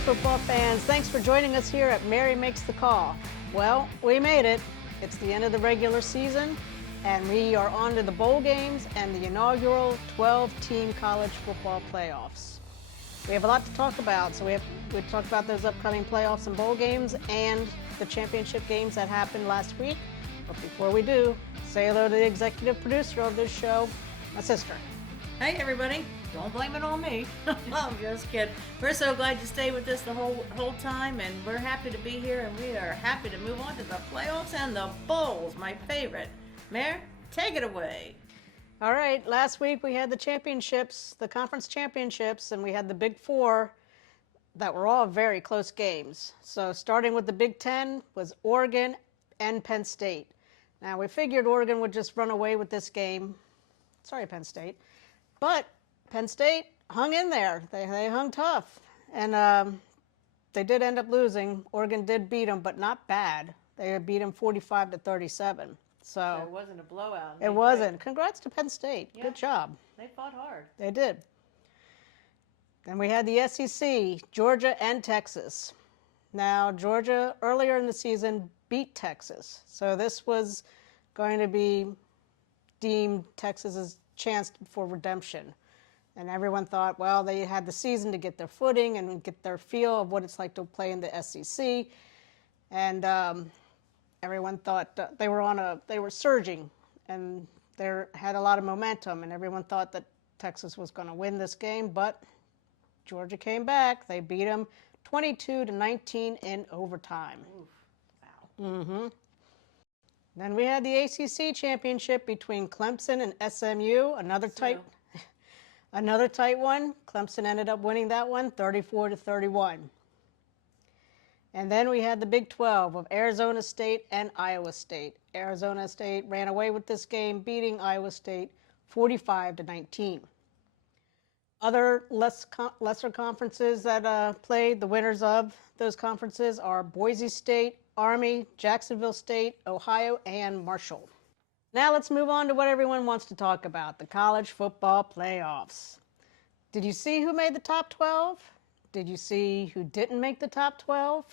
football fans. Thanks for joining us here at Mary Makes the Call. Well, we made it. It's the end of the regular season, and we are on to the bowl games and the inaugural 12-team college football playoffs. We have a lot to talk about, so we talked about those upcoming playoffs and bowl games and the championship games that happened last week. But before we do, say hello to the executive producer of this show, my sister. Hey everybody, don't blame it on me. I'm just kidding. We're so glad you stayed with us the whole time, and we're happy to be here, and we are happy to move on to the playoffs and the bowls, my favorite. Mayor, take it away. All right, last week we had the championships, the conference championships, and we had the Big Four that were all very close games. So starting with the Big Ten was Oregon and Penn State. Now we figured Oregon would just run away with this game. Sorry, Penn State. But Penn State hung in there. They hung tough. And they did end up losing. Oregon did beat them, but not bad. They beat them 45-37. So it wasn't a blowout. It wasn't. Congrats to Penn State. Yeah. Good job. They fought hard. They did. Then we had the SEC, Georgia and Texas. Now, Georgia earlier in the season beat Texas. So this was going to be deemed Texas's chance for redemption. And everyone thought, well, they had the season to get their footing and get their feel of what it's like to play in the SEC. And everyone thought they were surging, and they had a lot of momentum, and everyone thought that Texas was going to win this game, but Georgia came back. They beat them 22-19 in overtime. Oof. Wow. Mm-hmm. Then we had the ACC championship between Clemson and SMU, another tight one. Clemson ended up winning that one 34-31. And then we had the Big 12 of Arizona State and Iowa State. Arizona State ran away with this game, beating Iowa State 45-19. Other lesser conferences that played, the winners of those conferences are Boise State, Army, Jacksonville State, Ohio, and Marshall. Now let's move on to what everyone wants to talk about, the college football playoffs. Did you see who made the top 12? Did you see who didn't make the top 12?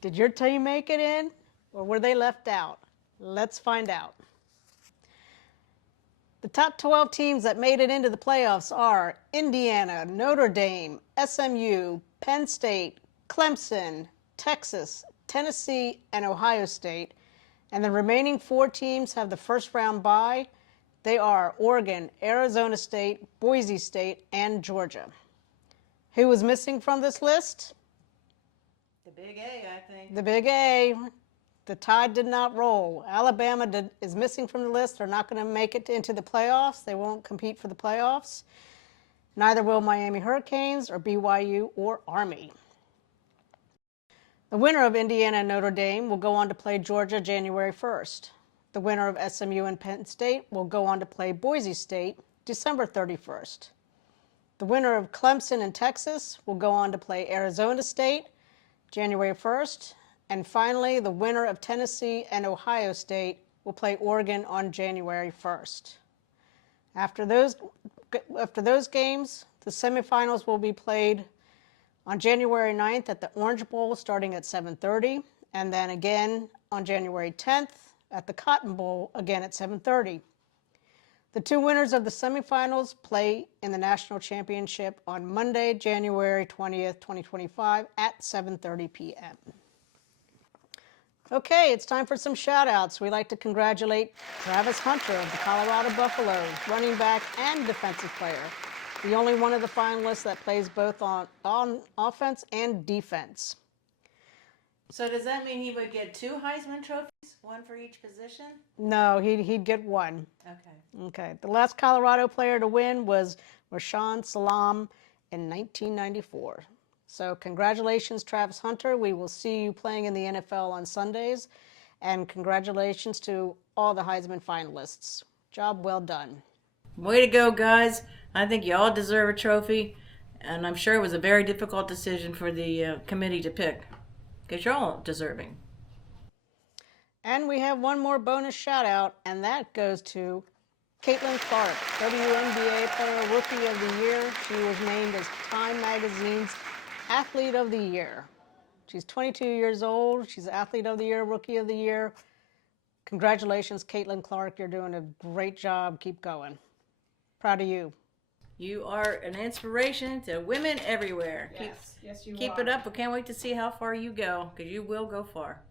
Did your team make it in, or were they left out? Let's find out. The top 12 teams that made it into the playoffs are Indiana, Notre Dame, SMU, Penn State, Clemson, Texas, Tennessee, and Ohio State. And the remaining 4 teams have the first round bye. They are Oregon, Arizona State, Boise State, and Georgia. Who was missing from this list? The Big A, I think. The Big A. The Tide did not roll. Alabama is missing from the list. They're not going to make it into the playoffs. They won't compete for the playoffs. Neither will Miami Hurricanes or BYU or Army. The winner of Indiana and Notre Dame will go on to play Georgia January 1st. The winner of SMU and Penn State will go on to play Boise State December 31st. The winner of Clemson and Texas will go on to play Arizona State January 1st. And finally, the winner of Tennessee and Ohio State will play Oregon on January 1st. After those games, the semifinals will be played on January 9th at the Orange Bowl starting at 7:30, and then again on January 10th at the Cotton Bowl again at 7:30. The 2 winners of the semifinals play in the national championship on Monday, January 20th, 2025 at 7:30 p.m. Okay, it's time for some shout-outs. We'd like to congratulate Travis Hunter of the Colorado Buffaloes, running back and defensive player, the only one of the finalists that plays both on offense and defense. So does that mean he would get 2 Heisman trophies, 1 for each position? No, he'd get 1. Okay. The last Colorado player to win was Rashaan Salaam in 1994. So congratulations, Travis Hunter. We will see you playing in the NFL on Sundays. And congratulations to all the Heisman finalists. Job well done. Way to go, guys. I think you all deserve a trophy. And I'm sure it was a very difficult decision for the committee to pick, because you're all deserving. And we have one more bonus shout out, and that goes to Caitlin Clark, WNBA Player Rookie of the Year. She was named as Time Magazine's Athlete of the Year. She's 22 years old. She's Athlete of the Year, Rookie of the Year. Congratulations, Caitlin Clark. You're doing a great job. Keep going. Proud of you. You are an inspiration to women everywhere. Yes, you Keep are. it up. We can't wait to see how far you go, because you will go far.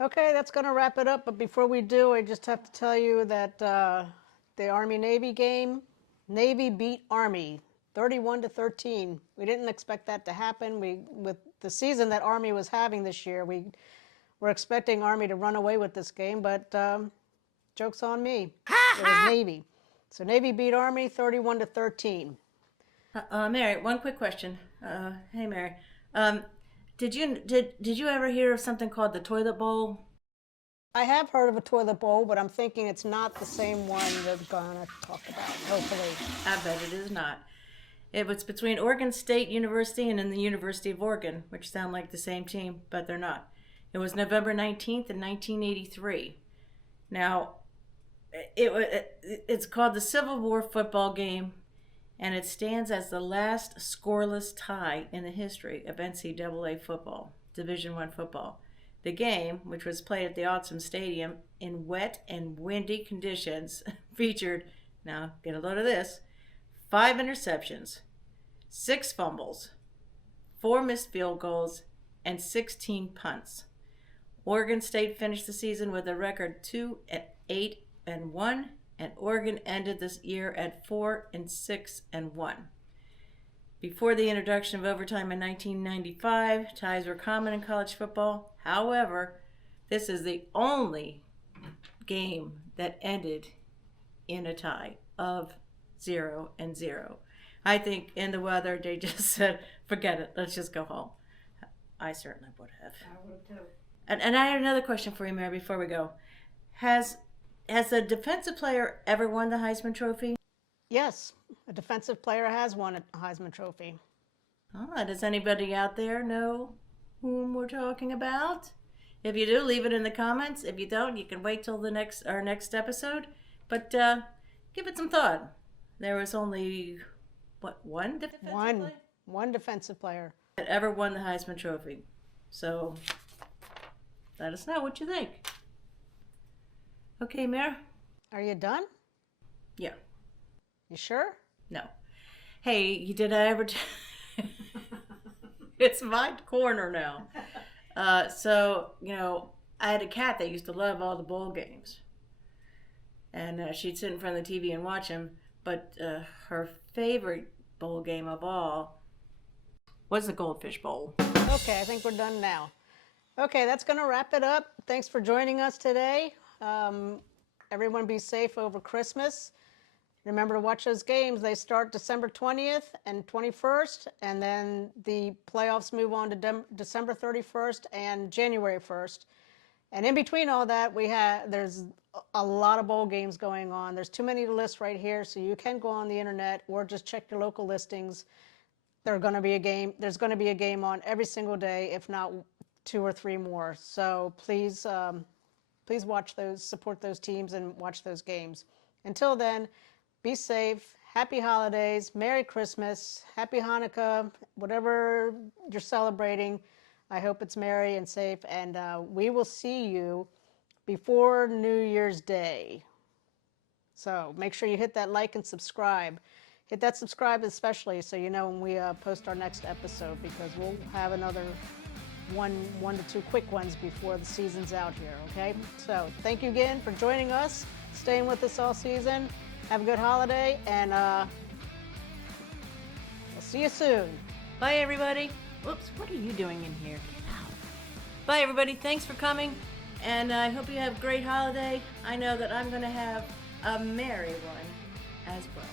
Okay, that's going to wrap it up. But before we do, I just have to tell you that the Army-Navy game, Navy beat Army 31-13. We didn't expect that to happen. With the season that Army was having this year, we were expecting Army to run away with this game, but joke's on me. It was Navy. So Navy beat Army 31-13. Mary, one quick question. Hey, Mary. Did you ever hear of something called the toilet bowl? I have heard of a toilet bowl, but I'm thinking it's not the same one that we're going to talk about, hopefully. I bet it is not. It was between Oregon State University and then the University of Oregon, which sound like the same team, but they're not. It was November 19th in 1983. Now, it's called the Civil War football game, and it stands as the last scoreless tie in the history of NCAA football, Division I football. The game, which was played at the Autzen Stadium in wet and windy conditions, featured, now get a load of this, 5 interceptions, 6 fumbles, 4 missed field goals, and 16 punts. Oregon State finished the season with a record 2-8-1, and Oregon ended this year at 4-6-1. Before the introduction of overtime in 1995, ties were common in college football. However, this is the only game that ended in a tie of 0-0. I think in the weather, they just said, forget it, let's just go home. I certainly would have. I would too. And I have another question for you, Mary, before we go. Has a defensive player ever won the Heisman Trophy? Yes, a defensive player has won a Heisman Trophy. Does anybody out there know whom we're talking about? If you do, leave it in the comments. If you don't, you can wait till our next episode. But give it some thought. There was only, one defensive player? One defensive player. That ever won the Heisman Trophy. So let us know what you think. Okay, Mary? Are you done? Yeah. You sure? No. Hey, did I ever... It's my corner now. So, I had a cat that used to love all the bowl games. And she'd sit in front of the TV and watch them. But her favorite bowl game of all was the Goldfish Bowl. Okay, I think we're done now. Okay, that's going to wrap it up. Thanks for joining us today. Everyone be safe over Christmas. Remember to watch those games. They start December 20th and 21st, and then the playoffs move on to December 31st and January 1st. And in between all that, there's a lot of bowl games going on. There's too many to list right here, so you can go on the internet or just check your local listings. There's going to be a game on every single day, if not 2 or 3 more. So please watch those, support those teams, and watch those games. Until then, be safe. Happy holidays. Merry Christmas. Happy Hanukkah. Whatever you're celebrating, I hope it's merry and safe. And we will see you before New Year's Day. So make sure you hit that like and subscribe. Hit that subscribe especially so you know when we post our next episode, because we'll have another one to 2 quick ones before the season's out here, okay? So thank you again for joining us, staying with us all season. Have a good holiday, and we'll see you soon. Bye, everybody. Whoops, what are you doing in here? Get out. Bye, everybody. Thanks for coming, and I hope you have a great holiday. I know that I'm going to have a merry one as well.